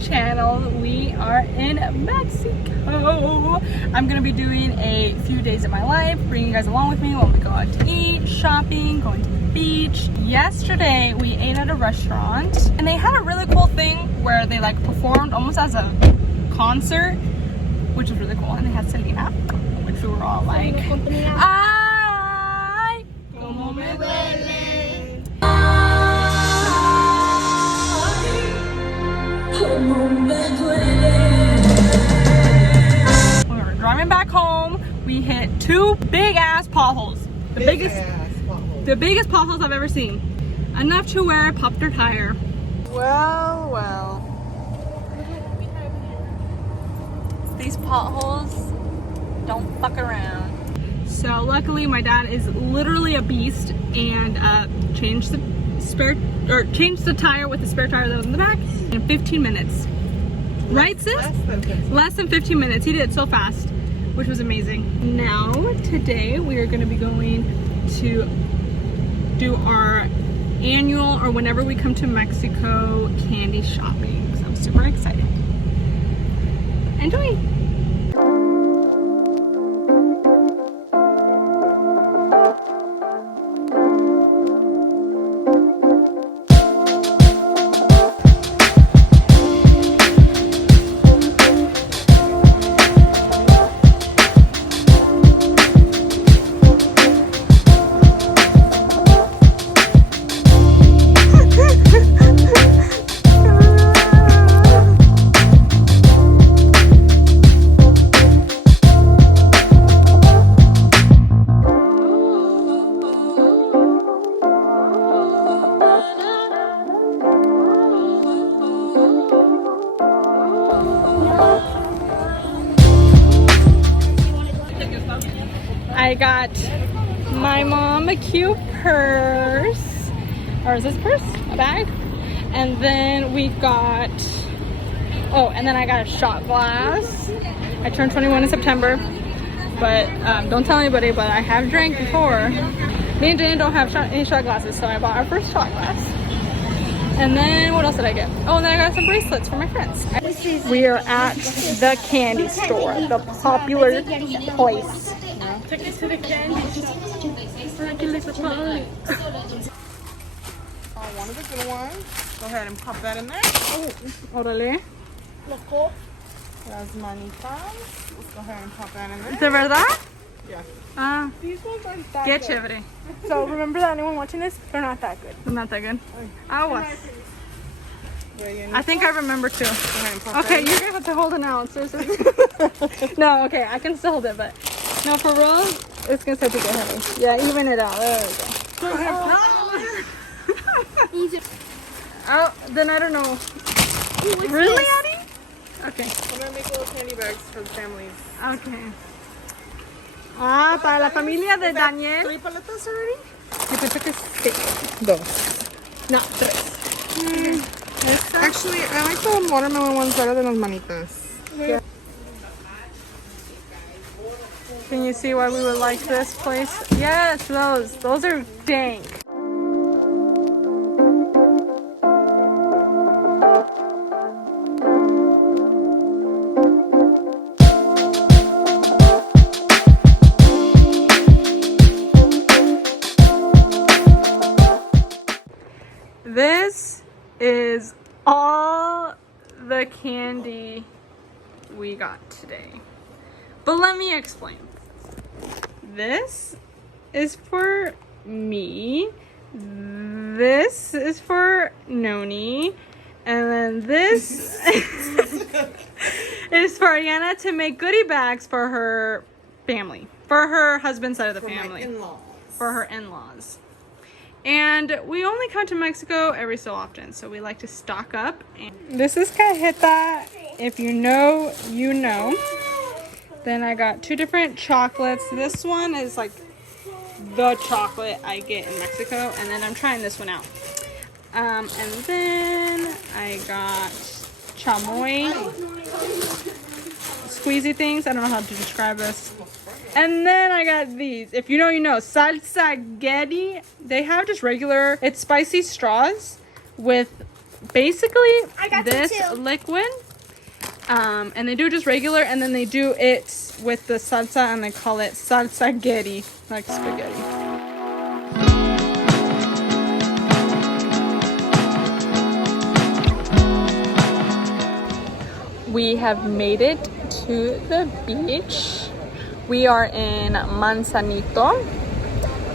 channel. We are in Mexico. I'm gonna be doing a few days of my life, bringing you guys along with me when we go out to eat, shopping, going to the beach. Yesterday we ate at a restaurant and they had a really cool thing where they like performed almost as a concert, which was really cool. And they had Selena, which we were all like, ay, como me duele. When we were driving back home, we hit two big ass potholes. The biggest potholes I've ever seen. Enough to where I popped her tire. Well. These potholes don't fuck around. So luckily my dad is literally a beast and changed the tire with the spare tire that was in the back in 15 minutes. Right, sis? Less than 15 minutes. He did it so fast, which was amazing. Now, today we are going to be going to do our annual, or whenever we come to Mexico, candy shopping. So I'm super excited. Enjoy! I got my mom a cute purse, or is this purse? A bag? And then we got, and then I got a shot glass. I turned 21 in September, but don't tell anybody, but I have drank before. Me and Jane don't have any shot glasses, so I bought our first shot glass. And then what else did I get? Oh, and then I got some bracelets for my friends. We are at the candy store, the popular place. Take it to the candy. One of the good ones. Go ahead and pop that in there. Órale. Las manitas. Let's go ahead and pop that in there. ¿De verdad? Yeah. Ah, These ones aren't that qué good. chévere. So remember that anyone watching this, they're not that good. Not that good. I was. Ready, I think I remember too. Go ahead and pop that Okay, in you're gonna have to hold it now. Seriously. No, okay, I can still hold it, but no, for real, it's gonna start to get heavy. Yeah, even it out. There we go. Oh, then I don't know. Really, Addie? Okay. I'm gonna make little candy bags for the families. Okay. Ah, para la familia de Daniel. 3 paletas already? Yo pienso que sí. Dos. No, tres. Actually, I like the watermelon ones better than those manitas. Yeah. Can you see why we would like this place? Yes, those. Those are dank. This is all the candy we got today. But let me explain. This is for me. This is for Noni. And then this is for Ariana to make goodie bags for her family. For her husband's side of the family. For her in-laws. And we only come to Mexico every so often, so we like to stock up. This is cajeta. If you know, you know. Then I got two different chocolates. This one is like the chocolate I get in Mexico, and then I'm trying this one out. And then I got chamoy squeezy things. I don't know how to describe this. And then I got these. If you know, you know. Salsa Getty. They have just regular, it's spicy straws with basically got this some too. liquid. And they do just regular, and then they do it with the salsa, and they call it salsa-geri, like spaghetti. We have made it to the beach. We are in Manzanito.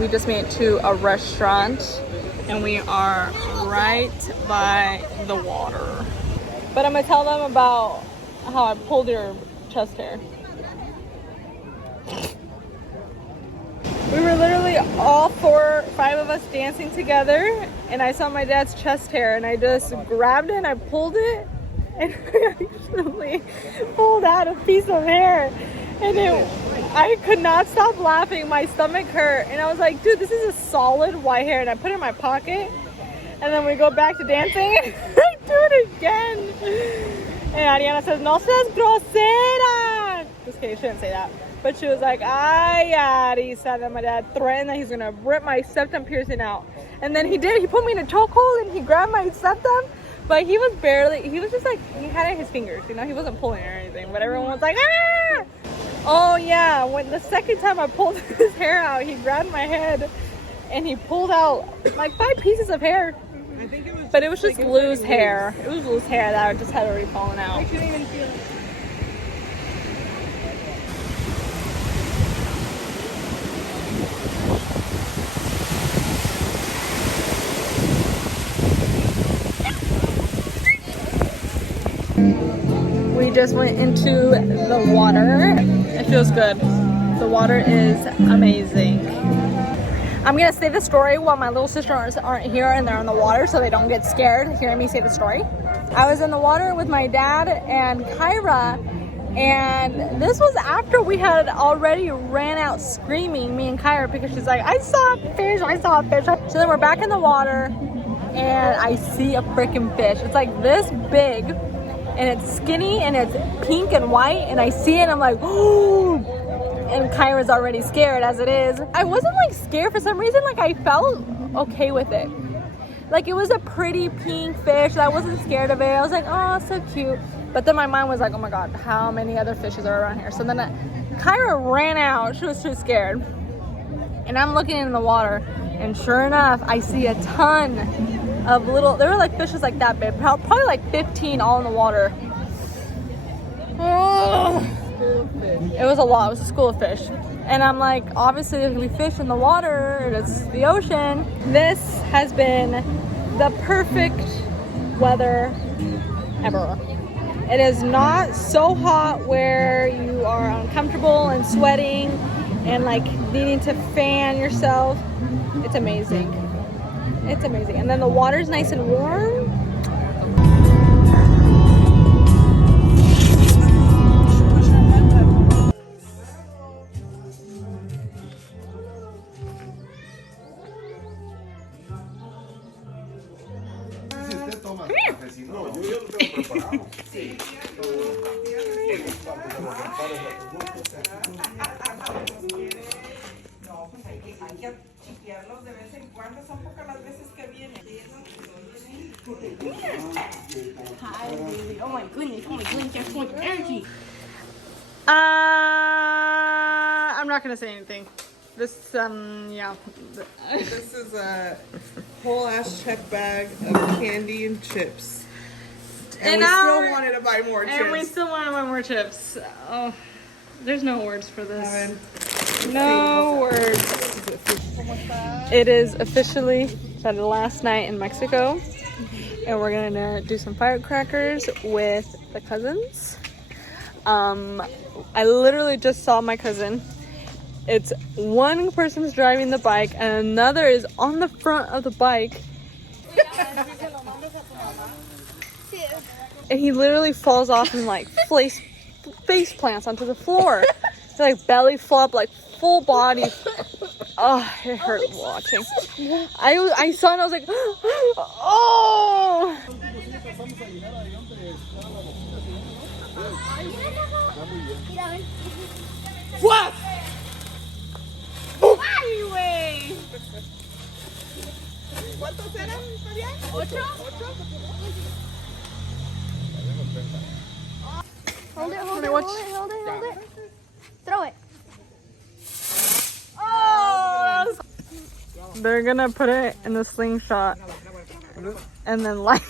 We just made it to a restaurant, and we are right by the water. But I'm gonna tell them about how I pulled your chest hair. We were literally all 5 of us dancing together, and I saw my dad's chest hair, and I just grabbed it and I pulled it, and I actually pulled out a piece of hair, and I could not stop laughing. My stomach hurt, and I was like, dude, this is a solid white hair, and I put it in my pocket, and then we go back to dancing, and I do it again. And Ariana says, no seas grosera. Just kidding, she didn't say that. But she was like, ay, Ari, said that my dad threatened that he's gonna rip my septum piercing out. And then he did. He put me in a chokehold and he grabbed my septum. But he was just like, he had it in his fingers, you know? He wasn't pulling or anything. But everyone was like, ah! Oh, yeah. When the second time I pulled his hair out, he grabbed my head and he pulled out like 5 pieces of hair. I think it was But it was just loose hair. It was loose hair that just had already fallen out. I couldn't even feel it. We just went into the water. It feels good. The water is amazing. I'm gonna say the story while my little sisters aren't here and they're in the water, so they don't get scared hearing me say the story. I was in the water with my dad and Kyra, and this was after we had already ran out screaming, me and Kyra, because she's like, I saw a fish, I saw a fish. So then we're back in the water and I see a freaking fish. It's like this big and it's skinny and it's pink and white, and I see it and I'm like, oh. And Kyra's already scared as it is. I wasn't like scared for some reason. Like I felt okay with it. Like it was a pretty pink fish. I wasn't scared of it. I was like, oh, so cute. But then my mind was like, oh my God, how many other fishes are around here? So then Kyra ran out. She was too scared. And I'm looking in the water, and sure enough, I see a ton of little, there were like fishes like that big, probably like 15 all in the water. Oh. It was a lot. It was a school of fish. And I'm like, obviously there's gonna be fish in the water. It's the ocean. This has been the perfect weather ever. It is not so hot where you are uncomfortable and sweating and like needing to fan yourself. It's amazing. It's amazing. And then the water's nice and warm. Oh my goodness, that's so much energy. I'm not gonna say anything. This, yeah. This is a whole ass check bag of candy and chips. And we still wanted to buy more chips. And we still want to buy more chips. Oh, there's no words for this. Kevin. No words. It is officially the last night in Mexico, and we're gonna do some firecrackers with the cousins. I literally just saw my cousin. It's one person's driving the bike and another is on the front of the bike. And he literally falls off and like face plants onto the floor. It's like belly flop, like full body. Oh, it hurt watching. I saw it and I was like, oh! What? Anyway. ¿Cuántos eran, Fabián? 8. Hold it, hold it, hold it, hold it, hold it. Throw it. Oh! They're gonna put it in the slingshot and then light.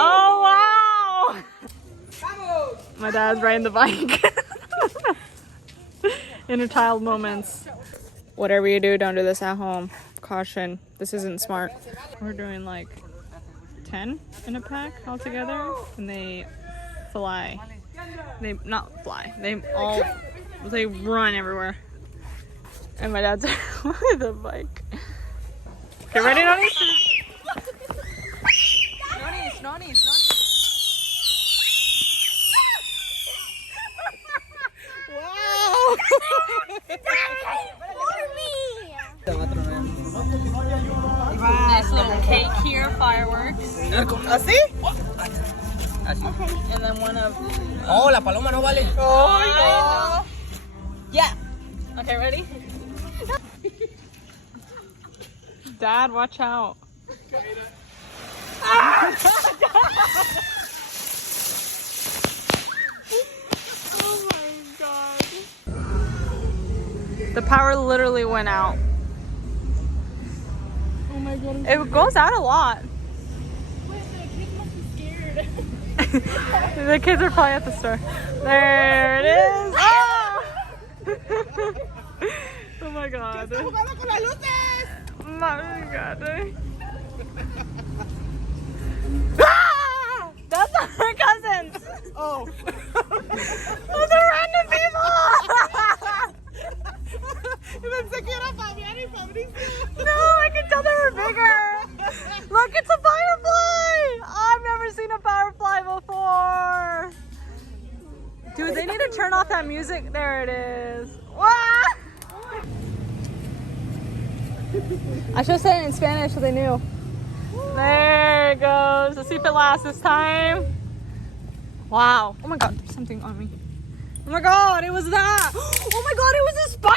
Oh wow! My dad's riding the bike. Inner child moments. Whatever you do, don't do this at home. Caution, this isn't smart. We're doing like 10 in a pack all together, and they fly. They not fly. They run everywhere. And my dad's with a bike. Get ready, Noni. Noni. Wow! Nice little cake here, fireworks. ¿Así? And then one of. Oh, la paloma no vale. Oh, yeah. Okay, ready? Dad, watch out. Oh my god. The power literally went out. Oh my god. It goes out a lot. Wait, the kids must be scared. The kids are probably at the store. There it is. Oh, oh my god. ¡Jugando con las luces! My god. Ah! That's our cousins. Oh. Those are random people. Pensé que era Fabián y Fabricio. No, I can tell they were bigger. Look, it's a firefly. I've never seen a firefly before. Dude, they need to turn off that music. There it is. Wah! I should have said it in Spanish so they knew. There it goes. Let's see if it lasts this time. Wow. Oh my god, there's something on me. Oh my god, it was that. Oh my god, it was a spider!